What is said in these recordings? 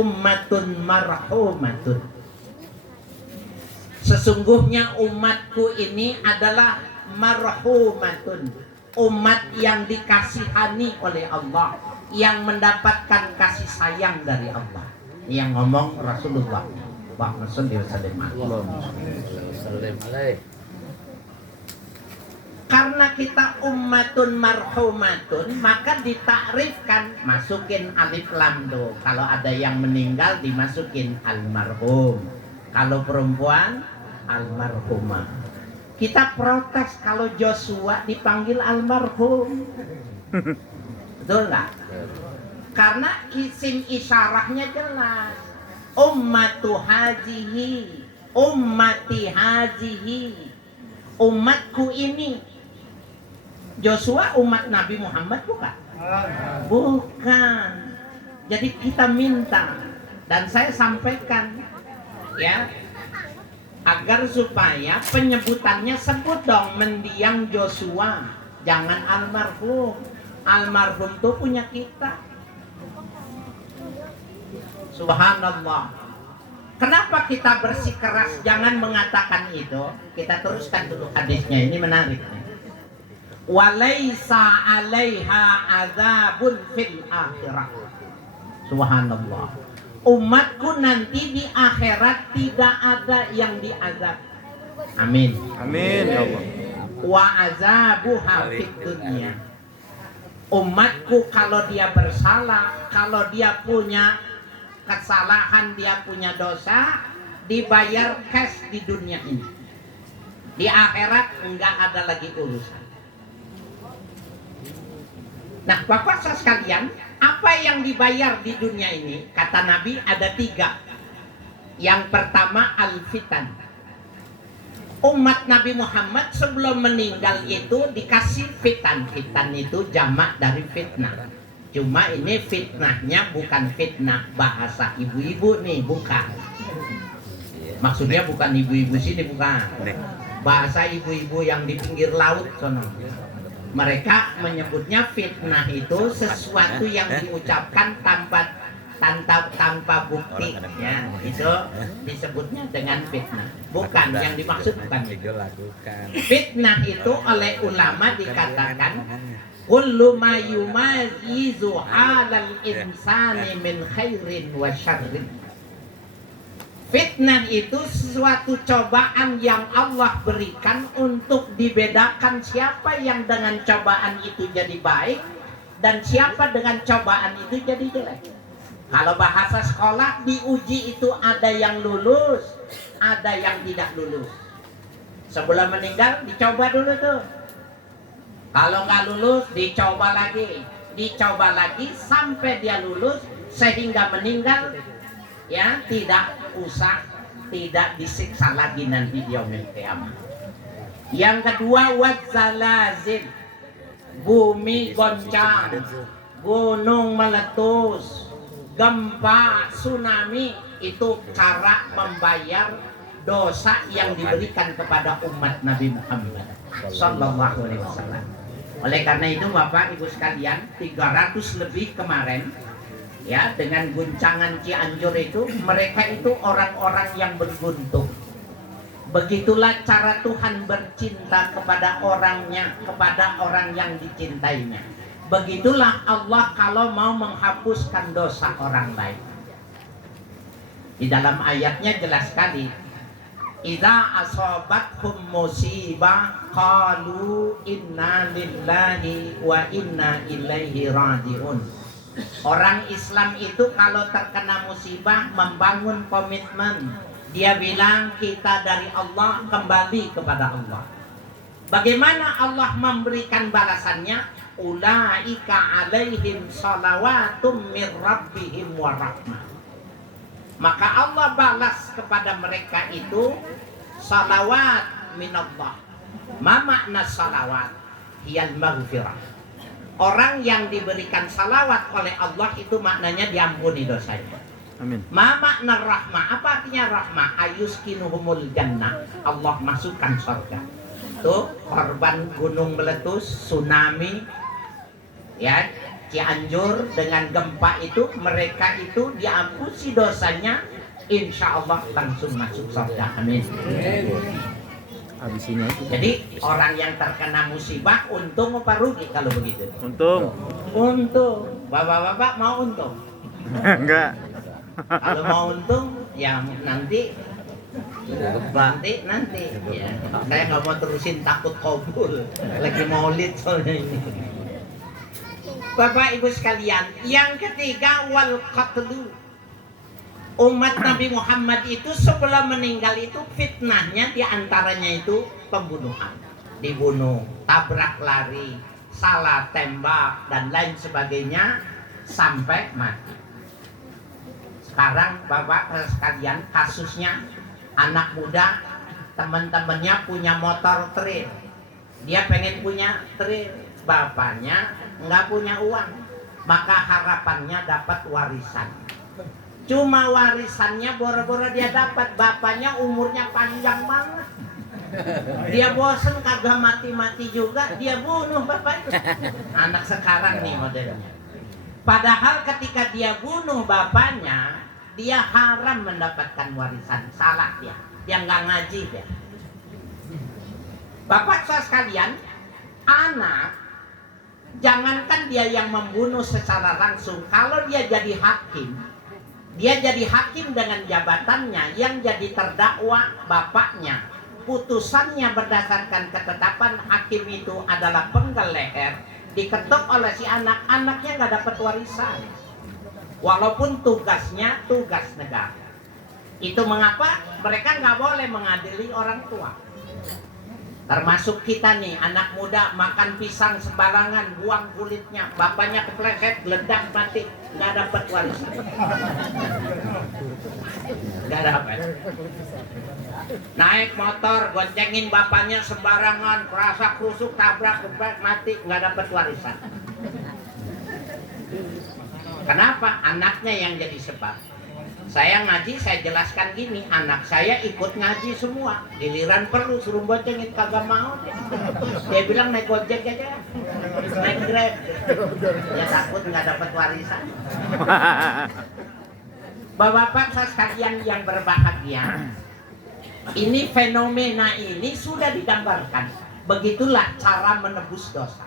ummatun marhumatun. Sesungguhnya umatku ini adalah marhumatun, umat yang dikasihani oleh Allah, yang mendapatkan kasih sayang dari Allah. Yang ngomong Rasulullah. Allahumma shalli wa sallim alaihi. Karena kita ummatun marhumatun, maka ditakrifkan, masukin alif lam do. Kalau ada yang meninggal dimasukin almarhum. Kalau perempuan almarhumah. Kita protes kalau Joshua dipanggil almarhum. Betul nggak? Karena isim isyarahnya jelas. Ummatu hazihi, ummati hazihi, umatku ini. Joshua umat Nabi Muhammad bukan? Bukan. Jadi kita minta, dan saya sampaikan ya, agar supaya penyebutannya sebut dong mendiang Joshua, jangan almarhum. Almarhum itu punya kita. Subhanallah. Kenapa kita bersikeras jangan mengatakan itu? Kita teruskan dulu hadisnya, ini menarik. Walaisa 'alaiha adzabun fil akhirah. Subhanallah. Umatku nanti di akhirat tidak ada yang diazab. Amin. Amin ya Allah. Wa azabuha fid dunya. Umatku kalau dia bersalah, kalau dia punya kesalahan, dia punya dosa, dibayar cash di dunia ini. Di akhirat enggak ada lagi urusan. Nah, Bapak sekalian, apa yang dibayar di dunia ini? Kata Nabi ada 3. Yang pertama al-fitan. Umat Nabi Muhammad sebelum meninggal itu dikasih fitan. Fitan itu jamak dari fitnah. Cuma ini fitnahnya bukan fitnah bahasa ibu-ibu nih, bukan. Maksudnya bukan ibu-ibu sini, bukan. Bahasa ibu-ibu yang di pinggir laut sono. Mereka menyebutnya fitnah itu sesuatu yang diucapkan tanpa bukti, ya. Itu disebutnya dengan fitnah. Bukan yang dimaksud, bukan itu. Fitnah itu oleh ulama dikatakan kullu ma yumayizu halal insani min khairin wa syarrin. Fitnah itu sesuatu cobaan yang Allah berikan untuk dibedakan siapa yang dengan cobaan itu jadi baik dan siapa dengan cobaan itu jadi jelek. Kalau bahasa sekolah diuji itu ada yang lulus, ada yang tidak lulus. Sebelum meninggal dicoba dulu tuh. Kalau nggak lulus dicoba lagi sampai dia lulus sehingga meninggal, ya tidak disiksa lagi nanti di yaumil qiyamah. Yang kedua wazalazil, bumi goncang, gunung meletus, gempa, tsunami, itu cara membayar dosa yang diberikan kepada umat Nabi Muhammad sallallahu alaihi wasallam. Oleh karena itu Bapak Ibu sekalian, 300 lebih kemarin ya, dengan guncangan Cianjur itu, mereka itu orang-orang yang beruntung. Begitulah cara Tuhan bercinta kepada orangnya, kepada orang yang dicintainya. Begitulah Allah kalau mau menghapuskan dosa orang lain. Di dalam ayatnya jelas sekali, idza asabathum musibah qalu inna lillahi wa inna ilaihi rajiun. Orang Islam itu kalau terkena musibah membangun komitmen. Dia bilang kita dari Allah, kembali kepada Allah. Bagaimana Allah memberikan balasannya? Ulaika alaihim salawatum mir rabbihim wa rahmah. Maka Allah balas kepada mereka itu salawat minallah. Ma makna salawat? Hiyal maghfirah. Orang yang diberikan salawat oleh Allah itu maknanya diampuni dosanya. Amin. Ma makna rahmah? Apa artinya rahmah? Ayuskinuhumul jannah. Allah masukkan surga. Tuh korban gunung meletus, tsunami, ya, Cianjur dengan gempa itu, mereka itu diampusi dosanya, insya Allah langsung masuk surga. Amin. Habis ini aja. Jadi orang yang terkena musibah untung apa rugi kalau begitu? Untung. Untung. Bapak-bapak mau untung? Enggak. Kalau mau untung ya nanti ya. Saya nggak mau terusin, takut kabul. Lagi maulid soalnya ini. Bapak Ibu sekalian, yang ketiga wal qatlu. Umat Nabi Muhammad itu sebelum meninggal itu fitnahnya diantaranya itu pembunuhan, dibunuh, tabrak lari, salah tembak dan lain sebagainya sampai mati. Sekarang Bapak sekalian kasusnya anak muda, teman-temannya punya motor trail, dia pengen punya trail, bapaknya nggak punya uang, maka harapannya dapat warisan. Cuma warisannya boro-boro dia dapat, bapaknya umurnya panjang banget. Dia bosen kagak mati-mati juga, dia bunuh bapak itu. Anak sekarang nih modelnya. Padahal ketika dia bunuh bapaknya, dia haram mendapatkan warisan. Salah dia nggak ngaji dia. Bapak saudara sekalian, anak jangankan dia yang membunuh secara langsung, kalau dia jadi hakim, dia jadi hakim dengan jabatannya, yang jadi terdakwa bapaknya. Putusannya berdasarkan ketetapan hakim itu adalah penggal leher, diketok oleh si anak, anaknya nggak dapat warisan. Walaupun tugasnya tugas negara. Itu mengapa mereka nggak boleh mengadili orang tua. Termasuk kita nih, anak muda makan pisang sembarangan, buang kulitnya, bapaknya kepleset, geledak mati, nggak dapat warisan. Nggak dapat. Naik motor, goncengin bapaknya sembarangan, kerasa krusuk, tabrak, mati, nggak dapat warisan. Kenapa? Anaknya yang jadi sebab. Saya ngaji, saya jelaskan gini, anak saya ikut ngaji semua, giliran perlu suruh boncengin kagak mau dia. Dia bilang naik gojek aja, naik grab, dia takut nggak dapat warisan. Bapak-bapak sekalian yang berbahagia, ini fenomena ini sudah digambarkan. Begitulah cara menebus dosa.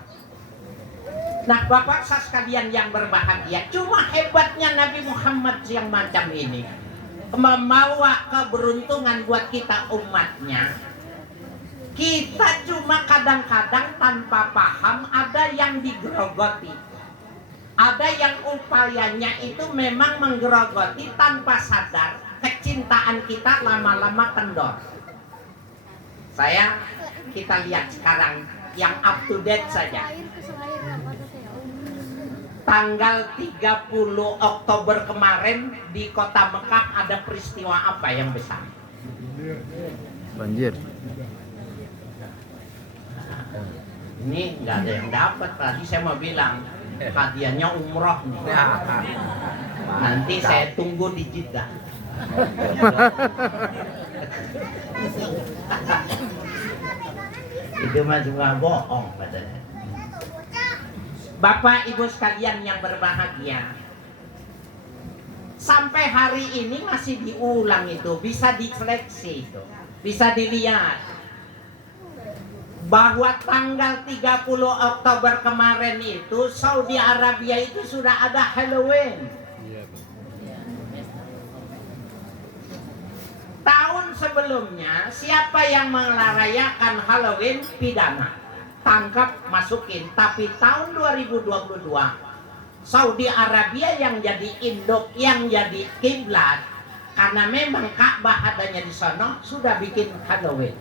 Nah, Bapak sekalian yang berbahagia, cuma hebatnya Nabi Muhammad yang macam ini membawa keberuntungan buat kita umatnya. Kita cuma kadang-kadang tanpa paham ada yang digerogoti, ada yang upayanya itu memang menggerogoti tanpa sadar. Kecintaan kita lama-lama kendor. Kita lihat sekarang yang up to date saja. Tanggal 30 Oktober kemarin di kota Mekah ada peristiwa apa yang besar? Banjir. Ini nggak ada yang dapat. Tadi saya mau bilang hadiahnya umroh nih. Nanti saya tunggu di Jeddah. Itu mah juga bohong padahal. Bapak Ibu sekalian yang berbahagia, sampai hari ini masih diulang itu, bisa diseleksi itu, bisa dilihat bahwa tanggal 30 Oktober kemarin itu Saudi Arabia itu sudah ada Halloween. Tahun sebelumnya siapa yang merayakan Halloween pidana, tangkap, masukin. Tapi tahun 2022 Saudi Arabia yang jadi induk, yang jadi kiblat, karena memang Ka'bah adanya di sana, sudah bikin Halloween.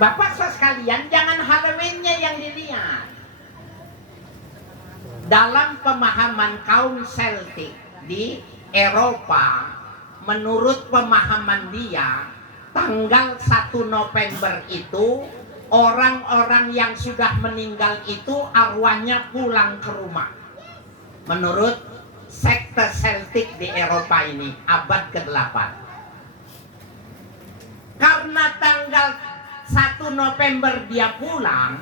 Bapak sekalian, jangan Halloweennya yang dilihat. Dalam pemahaman kaum Celtic di Eropa, menurut pemahaman dia, tanggal 1 November itu orang-orang yang sudah meninggal itu arwahnya pulang ke rumah. Menurut sekte Celtic di Eropa ini, abad ke-8. Karena tanggal 1 November dia pulang,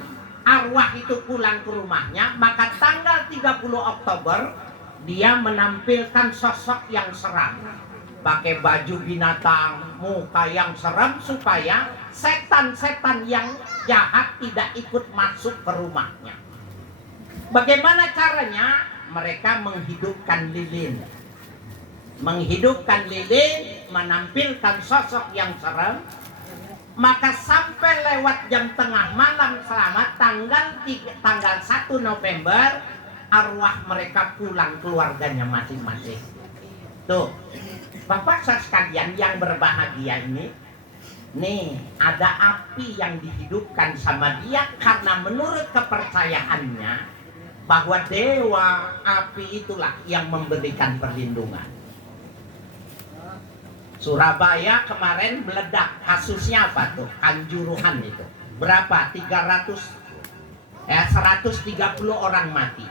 arwah itu pulang ke rumahnya, maka tanggal 30 Oktober dia menampilkan sosok yang seram, pakai baju binatang, muka yang seram, supaya setan-setan yang jahat tidak ikut masuk ke rumahnya. Bagaimana caranya? Mereka menghidupkan lilin, menampilkan sosok yang serem. Maka sampai lewat jam tengah malam selama tanggal 1 November, arwah mereka pulang keluarganya masing-masing. Tuh, Bapak sekalian yang berbahagia ini, nih ada api yang dihidupkan sama dia karena menurut kepercayaannya bahwa dewa api itulah yang memberikan perlindungan. Surabaya kemarin meledak, kasusnya apa tuh? Kanjuruhan itu. Berapa? 130 orang mati.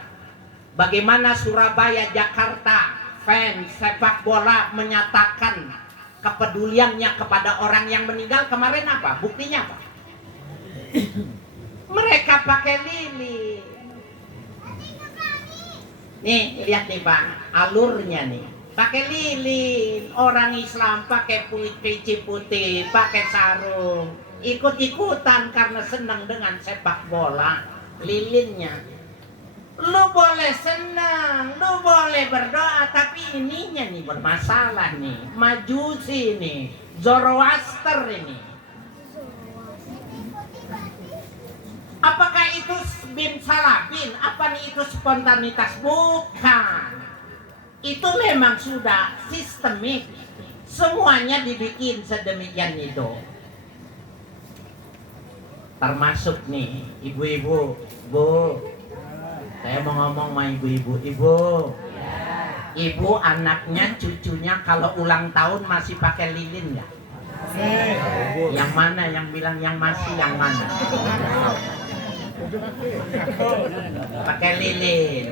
Bagaimana Surabaya, Jakarta, fans sepak bola menyatakan kepeduliannya kepada orang yang meninggal kemarin apa? Buktinya apa? Mereka pakai lilin. Nih, lihat nih Pak, alurnya nih. Pakai lilin, orang Islam pakai peci putih, pakai sarung, ikut-ikutan karena senang dengan sepak bola. Lilinnya, lu boleh senang, lu boleh berdoa, tapi ininya nih bermasalah nih, Majusi nih, Zoroaster ini. Apakah itu bin salabin? Apa nih itu spontanitas? Bukan. Itu memang sudah sistemik, semuanya dibikin sedemikian itu. Termasuk nih ibu-ibu, Bu, saya mau ngomong sama ibu-ibu. Ibu anaknya, cucunya kalau ulang tahun masih pakai lilin nggak? Yang mana? Yang bilang yang masih, yang mana? Pakai lilin.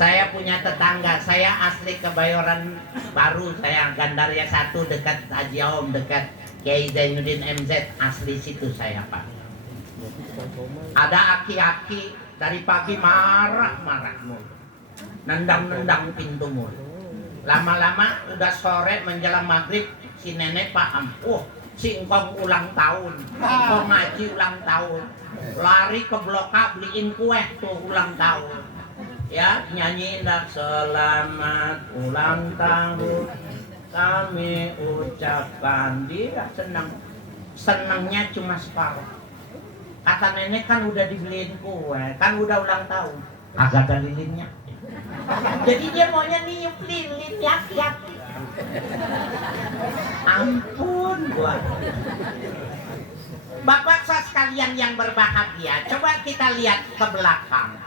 Saya punya tetangga, saya asli Kebayoran Baru, saya Gandaria 1 dekat Haji Aom, dekat Kiai Zainuddin MZ, asli situ saya Pak. Ada aki-aki dari pagi marah-marah mulu, nendang-nendang pintu mulu. Lama-lama udah sore menjelang maghrib, si nenek paham, si engkong ulang tahun, engkong ngaji ulang tahun, lari ke Blok A beliin kue tuh ulang tahun. Ya, nyanyiin dah, selamat ulang tahun kami ucapkan. Dia senang, senangnya cuma separuh. Kata nenek kan udah dibeliin kue, kan udah ulang tahun, agak ada lilinnya. Jadi dia maunya niup lilin, yaki-yaki. Ampun gua. Bapak sekalian yang berbahagia, coba kita lihat ke belakang.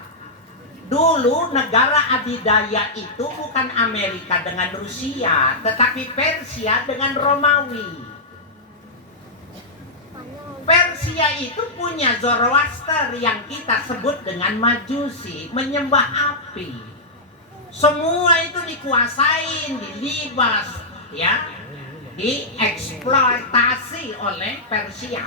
Dulu negara adidaya itu bukan Amerika dengan Rusia, tetapi Persia dengan Romawi. Persia itu punya Zoroaster yang kita sebut dengan Majusi, menyembah api. Semua itu dikuasain, dilibas, ya, dieksploitasi oleh Persia.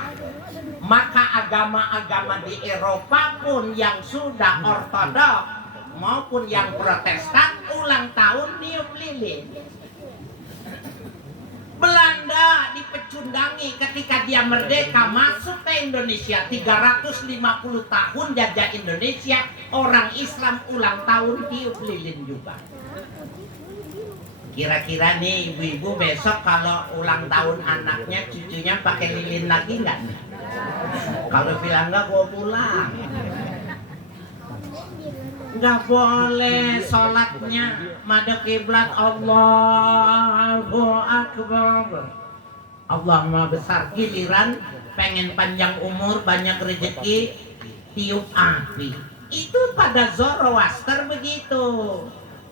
Maka agama-agama di Eropa pun yang sudah ortodoks maupun yang Protestan ulang tahun niup lilin. Belanda dipecundangi ketika dia merdeka masuk ke Indonesia, 350 tahun jajah Indonesia, orang Islam ulang tahun tiup lilin juga. Kira-kira nih ibu-ibu besok kalau ulang tahun anaknya, cucunya pakai lilin lagi nggak nih? Kalau bilang nggak, gua pulang. Nggak boleh sholatnya madhep kiblat Allahu Akbar. Allah Maha Besar. Giliran pengen panjang umur, banyak rezeki, tiup api. Itu pada Zoroaster begitu.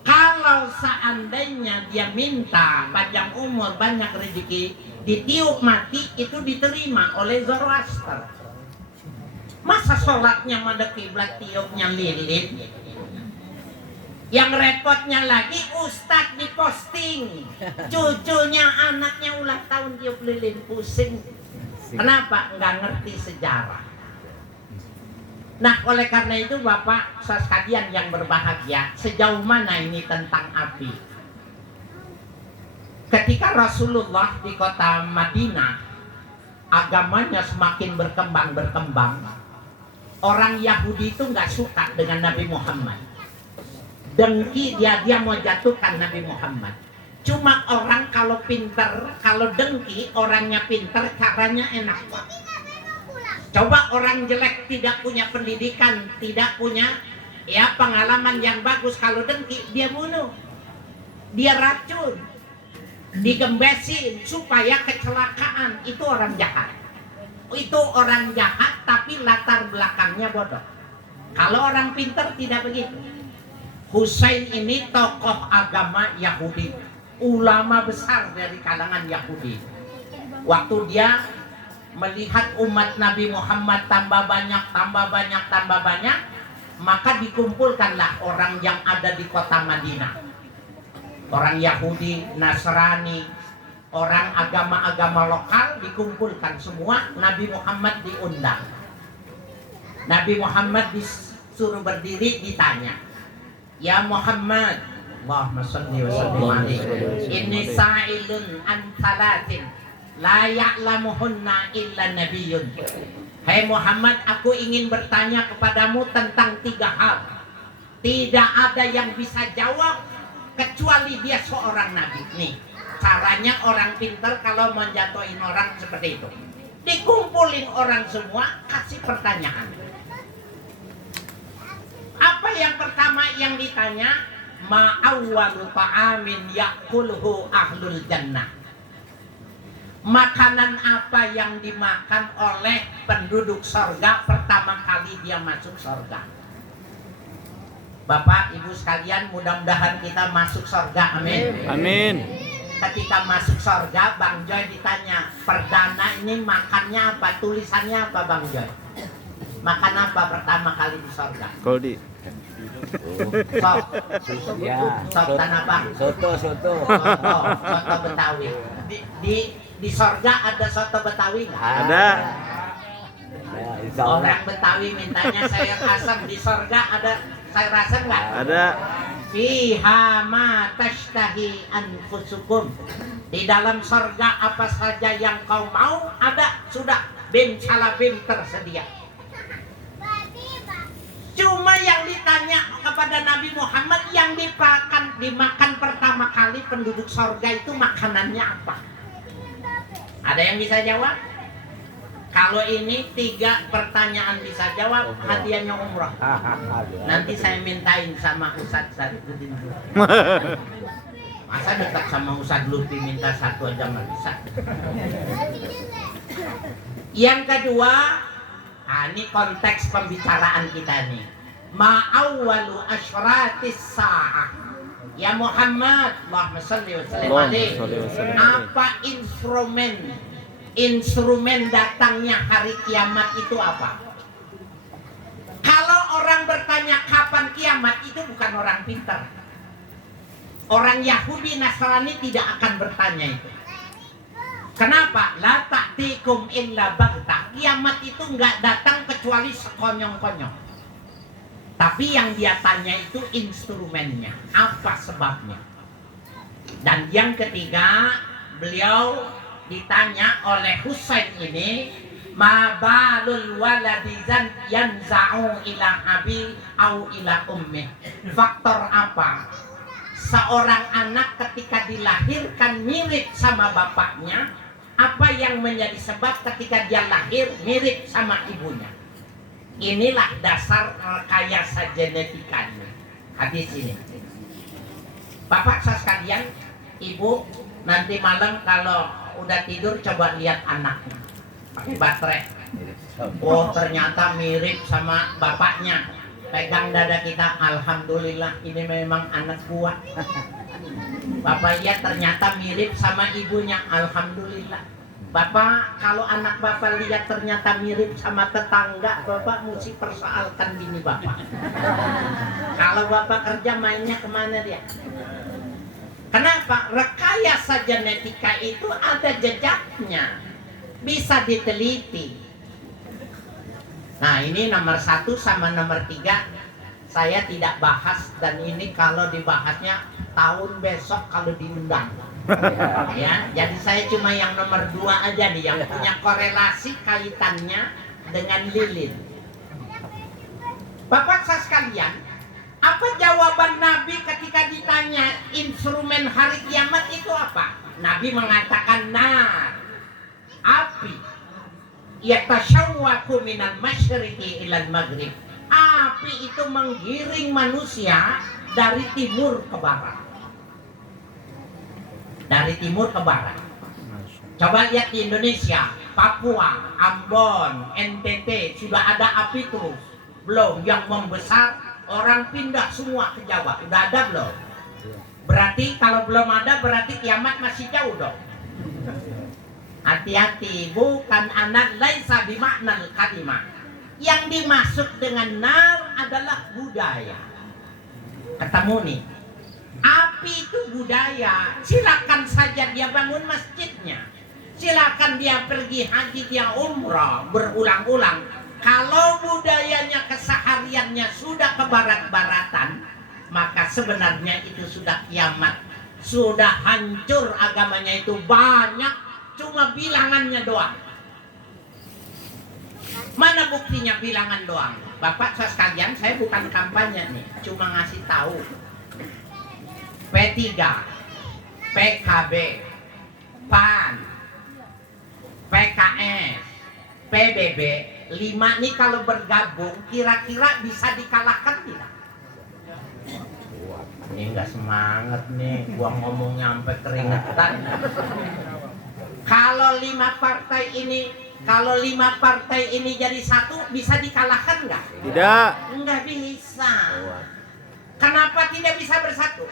Kalau seandainya dia minta panjang umur, banyak rezeki, ditiup mati, itu diterima oleh Zoroaster. Masa sholatnya madhep kiblat, tiupnya lilin? Yang repotnya lagi, ustadz diposting cucunya, anaknya ulang tahun tiup lilin, pusing. Kenapa? Nggak ngerti sejarah. Nah, oleh karena itu Bapak sekalian yang berbahagia, sejauh mana ini tentang api? Ketika Rasulullah di kota Madinah, agamanya semakin berkembang. Orang Yahudi itu nggak suka dengan Nabi Muhammad. Dengki dia mau jatuhkan Nabi Muhammad. Cuma orang kalau pinter, kalau dengki orangnya pinter, caranya enak. Coba orang jelek, tidak punya pendidikan, tidak punya pengalaman yang bagus, kalau dengki dia bunuh, dia racun, digembesin supaya kecelakaan. Itu orang jahat. Itu orang jahat tapi latar belakangnya bodoh. Kalau orang pinter tidak begitu. Husain ini tokoh agama Yahudi, ulama besar dari kalangan Yahudi. Waktu dia melihat umat Nabi Muhammad tambah banyak, maka dikumpulkanlah orang yang ada di kota Madinah. Orang Yahudi, Nasrani, orang agama-agama lokal dikumpulkan semua. Nabi Muhammad diundang. Nabi Muhammad disuruh berdiri, ditanya, "Ya Muhammad, Allahumma shalli wa sallim alaihi, inni sa'ilun an salatin la ya'lamuhunna illa nabiyyun." Hai Muhammad, aku ingin bertanya kepadamu tentang 3 hal. Tidak ada yang bisa jawab kecuali dia seorang nabi. Nih, caranya orang pintar kalau menjatuhin orang seperti itu. Dikumpulin orang semua, kasih pertanyaan. Apa yang pertama yang ditanya? Ma awwalu ta'amin ya'kuluhu ahlul jannah. Makanan apa yang dimakan oleh penduduk sorga pertama kali dia masuk sorga? Bapak, Ibu sekalian, mudah-mudahan kita masuk sorga, amin. Amin. Ketika masuk sorga, Bang Joy ditanya, perdana ini makannya apa? Tulisannya apa, Bang Joy? Makan apa pertama kali di sorga? Goldi. Sop. Ya. Sop tanah Abang. Soto. Soto Betawi. Di sorga ada soto Betawi nggak? Ada. Ya, insya Allah. Orang Betawi mintanya sayur asam, di sorga ada sayur asam nggak? Ada. Fiha ma tashtahi anfusukum. Di dalam sorga apa saja yang kau mau ada, sudah bim salabim tersedia. Cuma yang ditanya kepada Nabi Muhammad, yang dimakan pertama kali penduduk sorga itu makanannya apa? Ada yang bisa jawab? Kalau ini 3 pertanyaan bisa jawab, hadiahnya umroh. Nanti saya mintain sama Ustadz Sarifudin. Masa dekat sama Ustadz Lutfi minta 1 aja nggak bisa. Yang kedua, ini konteks pembicaraan kita nih. Ma'awwalu asyratis sa'ah. Ya Muhammad, Allahumma shalli wa sallim alaihi. Apa instrumen datangnya hari kiamat itu apa? Kalau orang bertanya kapan kiamat, itu bukan orang pintar. Orang Yahudi Nasrani tidak akan bertanya itu. Kenapa? La ta'tikum illa baghtah. Kiamat itu nggak datang kecuali sekonyong-konyong. Tapi yang dia tanya itu instrumennya, apa sebabnya. Dan yang ketiga, beliau ditanya oleh Husain ini, ma balul waladi yanza'u ila abi au ila ummi. Faktor apa seorang anak ketika dilahirkan mirip sama bapaknya? Apa yang menjadi sebab ketika dia lahir mirip sama ibunya? Inilah dasar rekayasa genetikanya. Hadis ini. Bapak sekalian, Ibu, nanti malam kalau udah tidur coba lihat anaknya pakai baterai. Oh, ternyata mirip sama bapaknya. Pegang dada kita, alhamdulillah ini memang anak gua. Bapak lihat ternyata mirip sama ibunya, alhamdulillah. Bapak, kalau anak Bapak lihat ternyata mirip sama tetangga, Bapak mesti persoalkan bini Bapak. Kalau Bapak kerja mainnya kemana dia? Kenapa? Rekayasa genetika itu ada jejaknya, bisa diteliti. Nah ini nomor 1 sama nomor 3 saya tidak bahas, dan ini kalau dibahasnya tahun besok kalau diundang. Ya, jadi saya cuma yang nomor 2 aja nih yang punya korelasi kaitannya dengan lilin. Bapak saya sekalian, apa jawaban Nabi ketika ditanya instrumen hari kiamat itu apa? Nabi mengatakan nar, api. Yatashawwaku minal masyriqi ilal maghrib. Api itu menggiring manusia dari timur ke barat. Dari timur ke barat. Coba lihat di Indonesia, Papua, Ambon, NTT sudah ada api terus. Belum yang membesar, orang pindah semua ke Jawa. Udah ada belum? Berarti kalau belum ada berarti kiamat masih jauh dong. Hati-hati, bukan anak laisa bimaknal kalimah. Yang dimaksud dengan nar adalah budaya. Ketemu nih, api itu budaya. Silakan saja dia bangun masjidnya, silakan dia pergi haji, dia umrah berulang-ulang. Kalau budayanya kesehariannya sudah ke barat-baratan, maka sebenarnya itu sudah kiamat, sudah hancur agamanya itu banyak, cuma bilangannya doang. Mana buktinya bilangan doang? Bapak sekalian, saya bukan kampanye nih, cuma ngasih tahu. P3, PKB, PAN, PKS, PBB, 5 nih kalau bergabung kira-kira bisa dikalahkan tidak? Ini nggak semangat nih, gua ngomong nyampe keringetan. Kalau 5 partai ini jadi satu, bisa dikalahkan nggak? Tidak. Nggak bisa. Kenapa tidak bisa bersatu?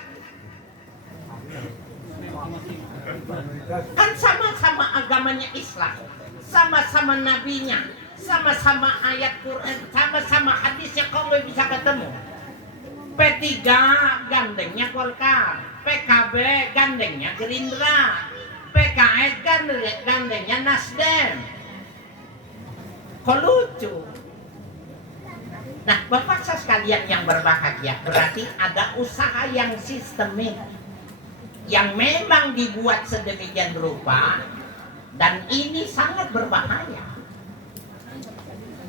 Kan sama-sama agamanya Islam, sama-sama nabinya, sama-sama ayat Quran, sama-sama hadisnya, kok nggak bisa ketemu? P3 gandengnya Golkar, PKB gandengnya Gerindra, PKS gandengnya Nasdem. Kok lucu? Nah, Bapak sekalian yang berbahagia, berarti ada usaha yang sistemik, yang memang dibuat sedemikian rupa, dan ini sangat berbahaya.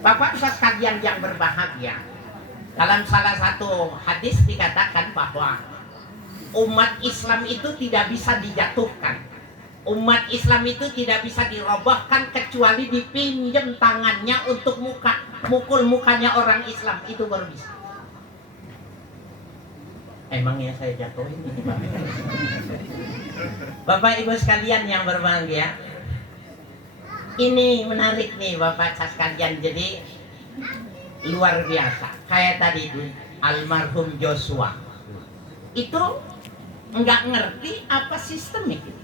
Bapak sekalian yang berbahagia, dalam salah satu hadis dikatakan bahwa umat Islam itu tidak bisa dijatuhkan. Umat Islam itu tidak bisa dirobohkan kecuali dipinjam tangannya untuk mukul mukanya orang Islam, itu baru bisa. Emangnya saya jatuhin ini Bapak Ibu sekalian yang berbahagia, ini menarik nih Bapak sekalian. Jadi luar biasa. Kayak tadi itu almarhum Joshua itu nggak ngerti apa sistemik itu.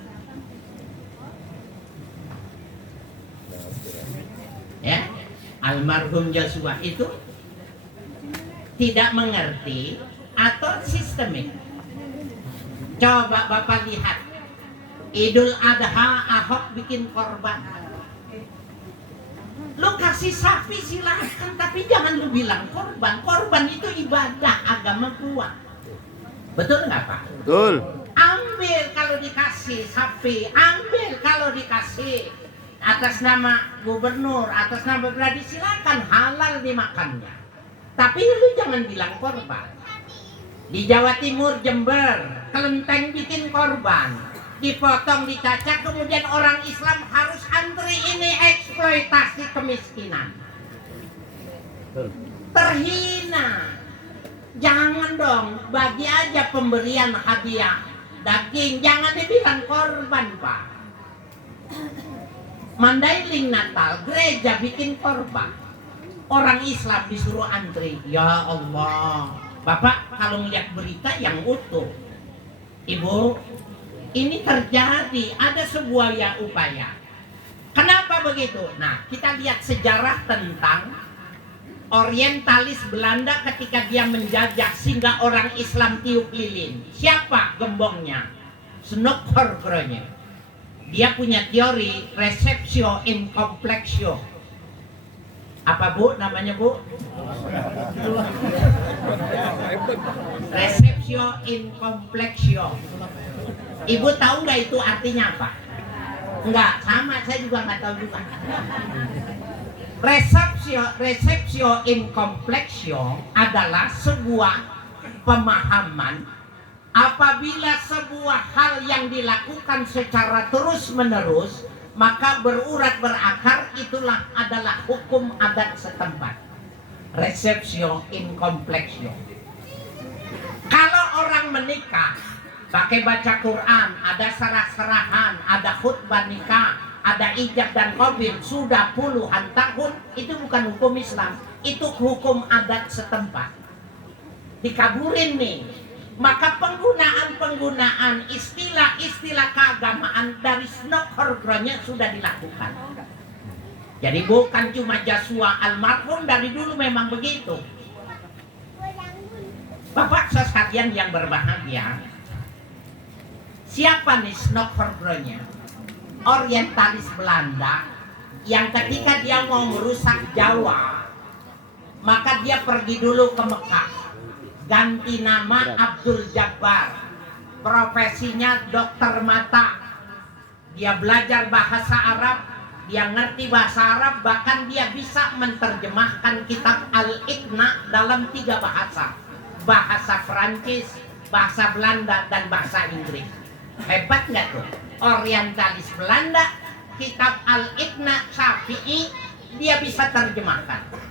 Ya, almarhum Joshua itu tidak mengerti atau sistemik. Coba Bapak lihat Idul Adha, Ahok bikin korban. Lu kasih sapi silahkan, tapi jangan lu bilang korban. Korban itu ibadah agama gua. Betul nggak Pak? Betul. Ambil kalau dikasih sapi, ambil kalau dikasih atas nama gubernur, atas nama pribadi, silakan, halal dimakannya. Tapi lu jangan bilang korban. Di Jawa Timur, Jember, kelenteng bikin korban, dipotong, dicacak, kemudian orang Islam harus antri. Ini eksploitasi kemiskinan. Terhina. Jangan dong, bagi aja pemberian hadiah daging, jangan dibilang korban Pak. Mandailing Natal, gereja bikin korban, orang Islam disuruh antri. Ya Allah, Bapak kalau melihat berita yang utuh, Ibu, ini terjadi, ada sebuah upaya. Kenapa begitu? Nah, kita lihat sejarah tentang orientalis Belanda ketika dia menjajah sehingga orang Islam tiup lilin. Siapa gembongnya? Snoeckhoorn. Dia punya teori receptio in complexio. Apa Bu namanya Bu? Receptio in complexio. Ibu tahu nggak itu artinya apa? Enggak, sama saya juga nggak tahu juga. Receptio in complexio adalah sebuah pemahaman apabila sebuah hal yang dilakukan secara terus-menerus maka berurat berakar, itulah adalah hukum adat setempat. Receptio in complexio. Kalau orang menikah pakai baca Quran, ada serah-serahan, ada khutbah nikah, ada ijab dan qabul sudah puluhan tahun, itu bukan hukum Islam, itu hukum adat setempat. Dikaburin nih. Maka penggunaan istilah-istilah keagamaan dari Snokholmnya sudah dilakukan. Jadi bukan cuma Joshua almarhum, dari dulu memang begitu. Bapak sekalian yang berbahagia, siapa nih Snokholmnya? Orientalis Belanda yang ketika dia mau merusak Jawa, maka dia pergi dulu ke Mekah. Ganti nama Abdul Jabbar, profesinya dokter mata. Dia belajar bahasa Arab, dia ngerti bahasa Arab, bahkan dia bisa menerjemahkan kitab Al-Iqna dalam 3 bahasa. Bahasa Prancis, bahasa Belanda, dan bahasa Inggris. Hebat nggak tuh? Orientalis Belanda, kitab Al-Iqna Syafi'i, dia bisa terjemahkan.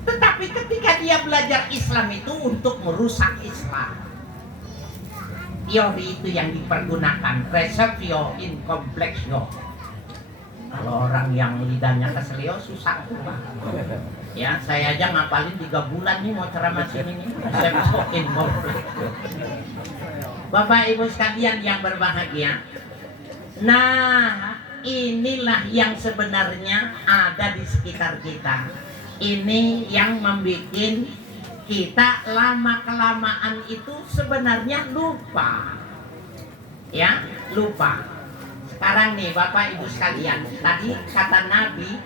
Tetapi ketika dia belajar Islam itu untuk merusak Islam, teori itu yang dipergunakan, receptio in complexio. Kalau orang yang lidahnya keselio susah tuh Pak. Ya, saya aja ngapalin 3 bulan nih mau ceramah sini nih. Receptio in complexio. Bapak Ibu sekalian yang berbahagia, nah inilah yang sebenarnya ada di sekitar kita. Ini yang membuat kita lama-kelamaan itu sebenarnya lupa. Ya, lupa. Sekarang nih Bapak Ibu sekalian, tadi kata Nabi,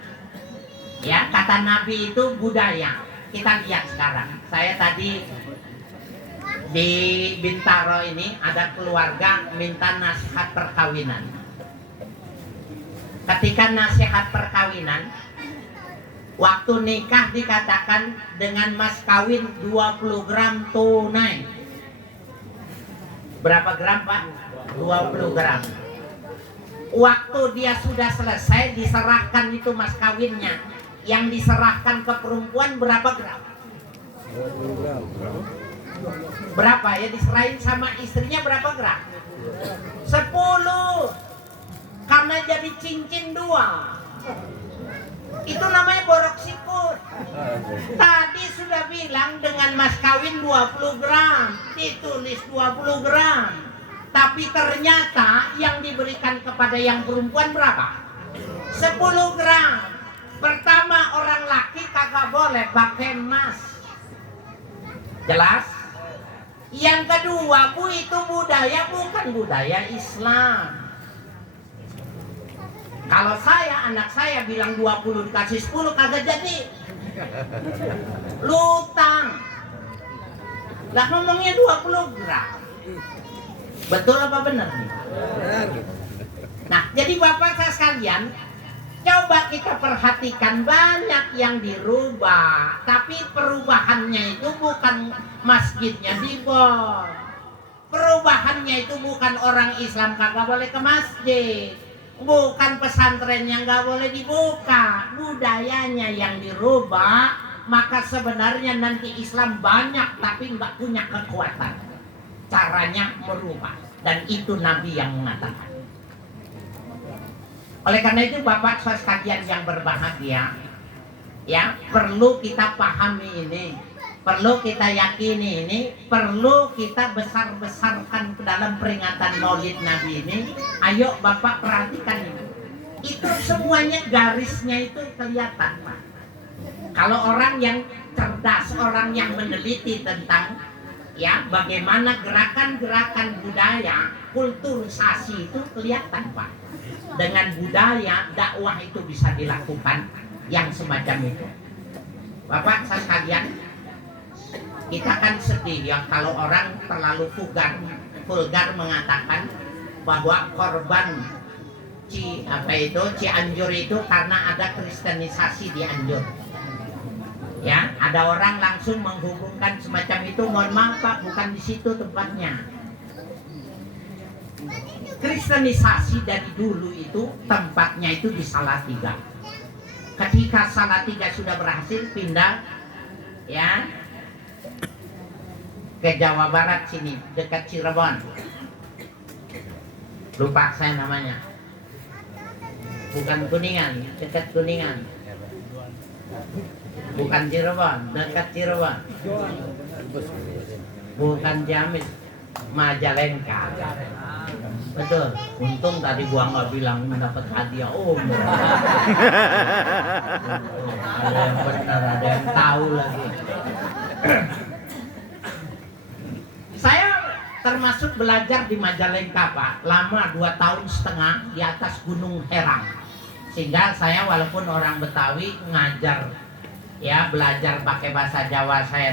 ya kata Nabi itu budaya. Kita lihat sekarang. Saya tadi di Bintaro ini ada keluarga minta nasihat perkawinan. Ketika nasihat perkawinan, waktu nikah dikatakan dengan mas kawin 20 gram tunai. Berapa gram Pak? 20 gram. Waktu dia sudah selesai diserahkan itu mas kawinnya, yang diserahkan ke perempuan berapa gram? 20 gram. Berapa ya diserahin sama istrinya berapa gram? 10. Karena jadi cincin 2. Itu namanya borok sikut. Tadi sudah bilang dengan mas kawin 20 gram, ditulis 20 gram. Tapi ternyata yang diberikan kepada yang perempuan berapa? 10 gram. Pertama, orang laki kagak boleh pakai emas. Jelas? Yang kedua, Bu, itu budaya bukan budaya Islam. Kalau saya, anak saya bilang 20 dikasih 10 kagak jadi. Lutang. Lah ngomongnya 20 gram. Betul apa benar nih? Nah, jadi Bapak saya sekalian, coba kita perhatikan banyak yang dirubah. Tapi perubahannya itu bukan masjidnya dibom. Perubahannya itu bukan orang Islam kagak boleh ke masjid. Bukan pesantren yang nggak boleh dibuka, budayanya yang dirubah. Maka sebenarnya nanti Islam banyak tapi nggak punya kekuatan. Caranya merubah, dan itu Nabi yang mengatakan. Oleh karena itu Bapak sekalian yang berbahagia, ya perlu kita pahami ini, perlu kita yakini ini, perlu kita besar-besarkan ke dalam peringatan Maulid Nabi ini. Ayo Bapak perhatikan ini. Itu semuanya garisnya itu kelihatan Pak. Kalau orang yang cerdas, orang yang meneliti tentang ya bagaimana gerakan-gerakan budaya, kulturisasi itu kelihatan Pak. Dengan budaya dakwah itu bisa dilakukan. yang semacam itu. Bapak sekalian, kita kan sedih ya kalau orang terlalu vulgar mengatakan bahwa korban Cianjur itu karena ada kristenisasi di Anjur. Ya, ada orang langsung menghubungkan semacam itu. Mohon maaf Pak, bukan di situ tempatnya. Kristenisasi dari dulu itu tempatnya itu di Salatiga. Ketika Salatiga sudah berhasil pindah ya ke Jawa Barat sini dekat Cirebon. Lupa saya namanya. Bukan Kuningan, dekat Kuningan. Bukan Cirebon, dekat Cirebon. Bukan Ciamis, Majalengka. Betul. Untung tadi gua nggak bilang mendapat hadiah ada yang benar, ada yang tahu lagi. Saya termasuk belajar di Majalengka Pak, lama 2,5 tahun di atas Gunung Herang. Sehingga saya walaupun orang Betawi ngajar ya belajar pakai bahasa Jawa saya